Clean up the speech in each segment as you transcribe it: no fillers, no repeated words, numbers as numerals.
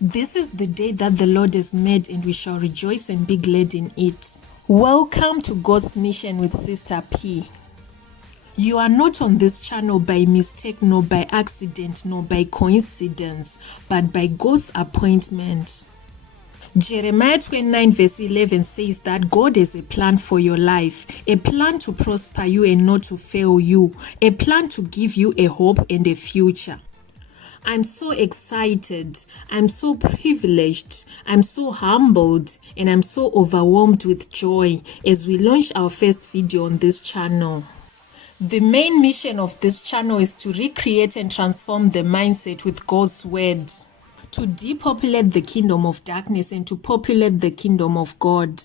This is the day that the Lord has made, and we shall rejoice and be glad in it. Welcome to God's Mission with Sister P. You are not on this channel by mistake, nor by accident, nor by coincidence, but by God's appointment. Jeremiah 29 verse 11 says that God has a plan for your life, a plan to prosper you and not to fail you, a plan to give you a hope and a future. I'm so excited, I'm so privileged, I'm so humbled, and I'm so overwhelmed with joy as we launch our first video on this channel. The main mission of this channel is to recreate and transform the mindset with God's word, to depopulate the kingdom of darkness and to populate the kingdom of God.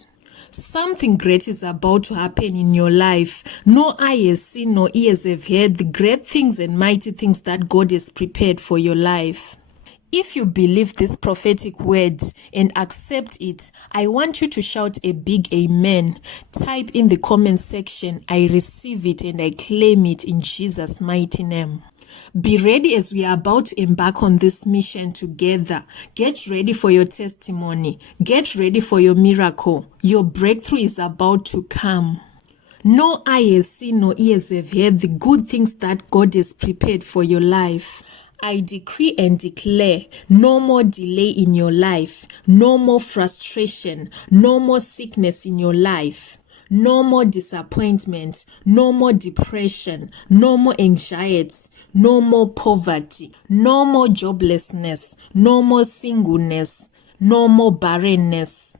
Something great is about to happen in your life. No eye has seen, no ears have heard the great things and mighty things that God has prepared for your life. If you believe this prophetic word and accept it, I want you to shout a big amen. Type in the comment section, I receive it and I claim it in Jesus' mighty name. Be ready as we are about to embark on this mission together. Get ready for your testimony. Get ready for your miracle. Your breakthrough is about to come. No eye has seen, no ears have heard the good things that God has prepared for your life. I decree and declare no more delay in your life, no more frustration, no more sickness in your life. No more disappointment, no more depression, no more anxiety, no more poverty, no more joblessness, no more singleness, no more barrenness.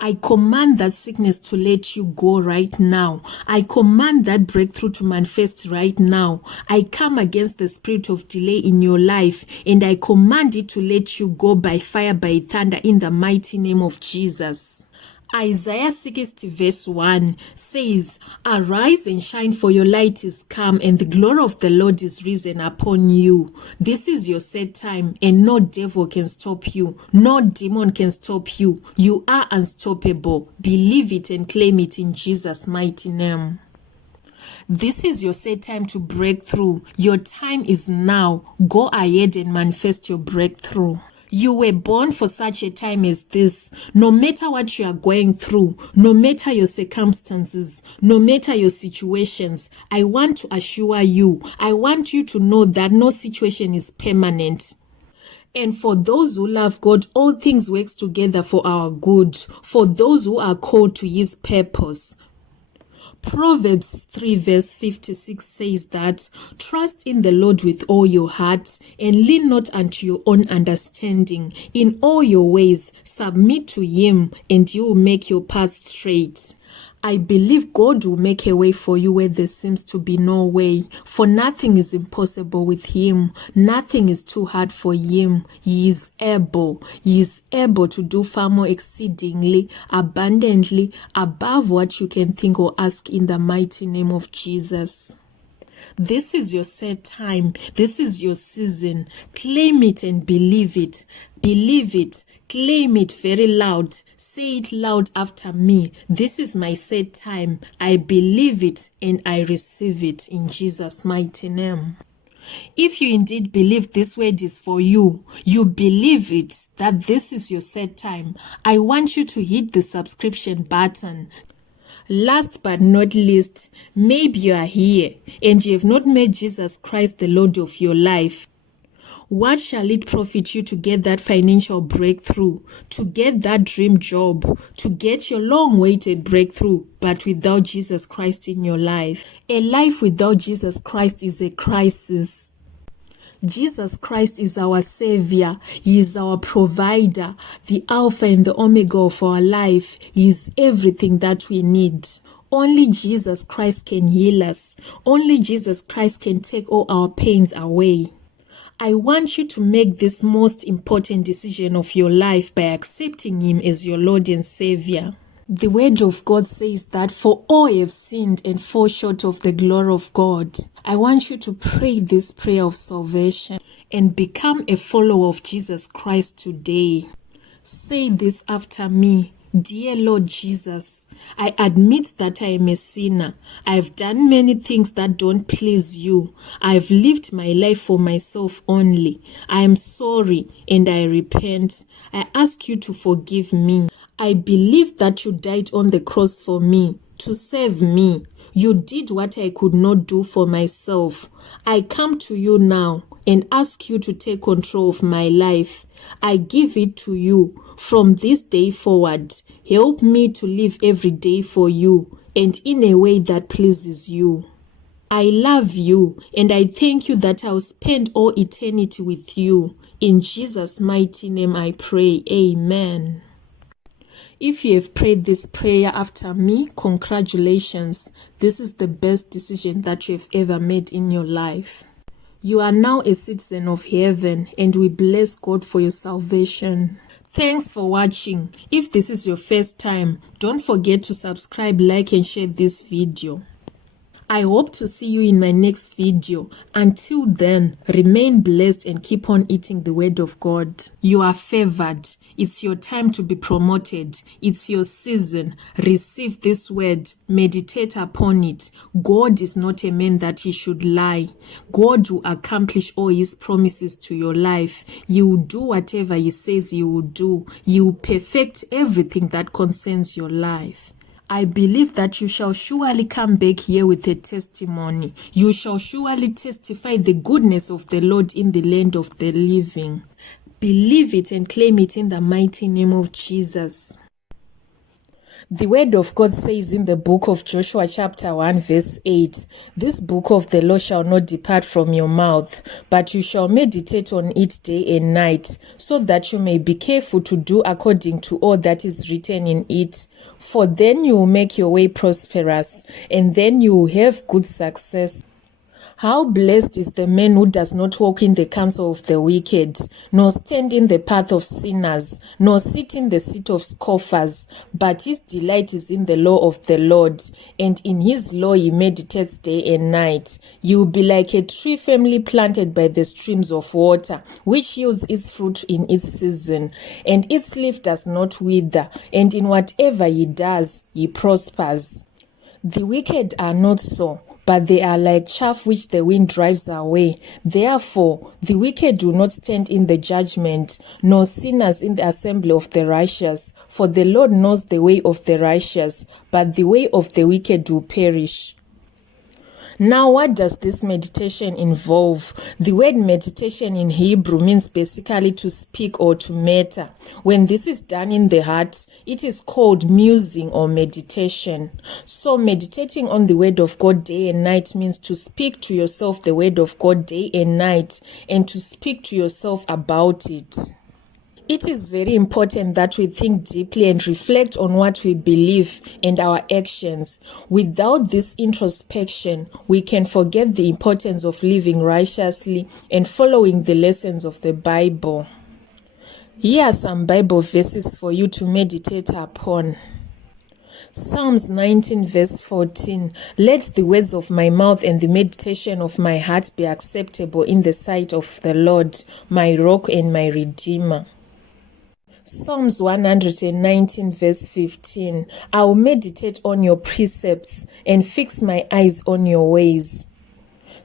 I command that sickness to let you go right now. I command that breakthrough to manifest right now. I come against the spirit of delay in your life and I command it to let you go by fire, by thunder in the mighty name of Jesus. Isaiah 60 verse 1 says, Arise and shine, for your light is come, and the glory of the Lord is risen upon you. This is your set time, and no devil can stop you. No demon can stop you. You are unstoppable. Believe it and claim it in Jesus' mighty name. This is your set time to break through. Your time is now. Go ahead and manifest your breakthrough. You were born for such a time as this. No matter what you are going through, no matter your circumstances, no matter your situations, I want to assure you, I want you to know that no situation is permanent. And for those who love God, all things work together for our good, for those who are called to his purpose. Proverbs 3 verse 56 says that, Trust in the Lord with all your heart and lean not unto your own understanding. In all your ways submit to him and he will make your path straight. I believe God will make a way for you where there seems to be no way, for nothing is impossible with him. Nothing is too hard for him. He is able. He is able to do far more exceedingly, abundantly, above what you can think or ask in the mighty name of Jesus. This is your set time. This is your season. Claim it and believe it. Believe it. Claim it very loud. Say it loud after me. This is my set time. I believe it and I receive it in Jesus' mighty name. If you indeed believe this word is for you, you believe it, that this is your set time, I want you to hit the subscription button. Last but not least, maybe you are here and you have not made Jesus Christ the Lord of your life. What shall it profit you to get that financial breakthrough, to get that dream job, to get your long-awaited breakthrough, but without Jesus Christ in your life? A life without Jesus Christ is a crisis. Jesus Christ is our Savior. He is our provider, the Alpha and the Omega of our life. He is everything that we need. Only Jesus Christ can heal us. Only Jesus Christ can take all our pains away. I want you to make this most important decision of your life by accepting him as your Lord and Savior. The word of God says that for all have sinned and fall short of the glory of God. I want you to pray this prayer of salvation and become a follower of Jesus Christ today. Say this after me. Dear Lord Jesus, I admit that I am a sinner. I've done many things that don't please you. I've lived my life for myself only. I am sorry and I repent. I ask you to forgive me. I believe that you died on the cross for me, to save me. You did what I could not do for myself. I come to you now and ask you to take control of my life. I give it to you. From this day forward, help me to live every day for you and in a way that pleases you. I love you and I thank you that I'll spend all eternity with you. In Jesus' mighty name I pray. Amen. If you have prayed this prayer after me, congratulations. This is the best decision that you have ever made in your life. You are now a citizen of heaven and we bless God for your salvation. Thanks for watching. If this is your first time, don't forget to subscribe, like and share this video. I hope to see you in my next video. Until then, remain blessed and keep on eating the word of God. You are favored. It's your time to be promoted. It's your season. Receive this word. Meditate upon it. God is not a man that he should lie. God will accomplish all his promises to your life. He will do whatever he says he will do. He will perfect everything that concerns your life. I believe that you shall surely come back here with a testimony. You shall surely testify the goodness of the Lord in the land of the living. Believe it and claim it in the mighty name of Jesus. The word of God says in the book of Joshua chapter 1 verse 8, "This book of the law shall not depart from your mouth, but you shall meditate on it day and night, so that you may be careful to do according to all that is written in it. For then you will make your way prosperous, and then you will have good success." How blessed is the man who does not walk in the counsel of the wicked, nor stand in the path of sinners, nor sit in the seat of scoffers, but his delight is in the law of the Lord, and in his law he meditates day and night. You will be like a tree firmly planted by the streams of water, which yields its fruit in its season, and its leaf does not wither, and in whatever he does, he prospers. The wicked are not so, but they are like chaff which the wind drives away. Therefore, the wicked do not stand in the judgment, nor sinners in the assembly of the righteous. For the Lord knows the way of the righteous, but the way of the wicked will perish. Now, what does this meditation involve? The word meditation in Hebrew means basically to speak or to matter. When this is done in the heart, it is called musing or meditation. So meditating on the word of God day and night means to speak to yourself the word of God day and night, and to speak to yourself about it. It is very important that we think deeply and reflect on what we believe and our actions. Without this introspection, we can forget the importance of living righteously and following the lessons of the Bible. Here are some Bible verses for you to meditate upon. Psalms 19 verse 14, "Let the words of my mouth and the meditation of my heart be acceptable in the sight of the Lord, my rock and my redeemer." Psalms 119 verse 15, "I will meditate on your precepts and fix my eyes on your ways."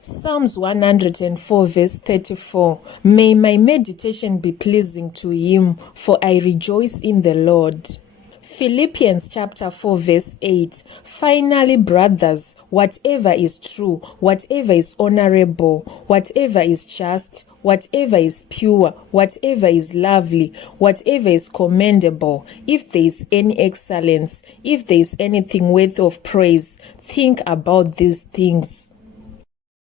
Psalms 104 verse 34, "May my meditation be pleasing to him, for I rejoice in the Lord." Philippians chapter 4 verse 8, "Finally, brothers, whatever is true, whatever is honorable, whatever is just, whatever is pure, whatever is lovely, whatever is commendable, if there is any excellence, if there is anything worthy of praise, think about these things."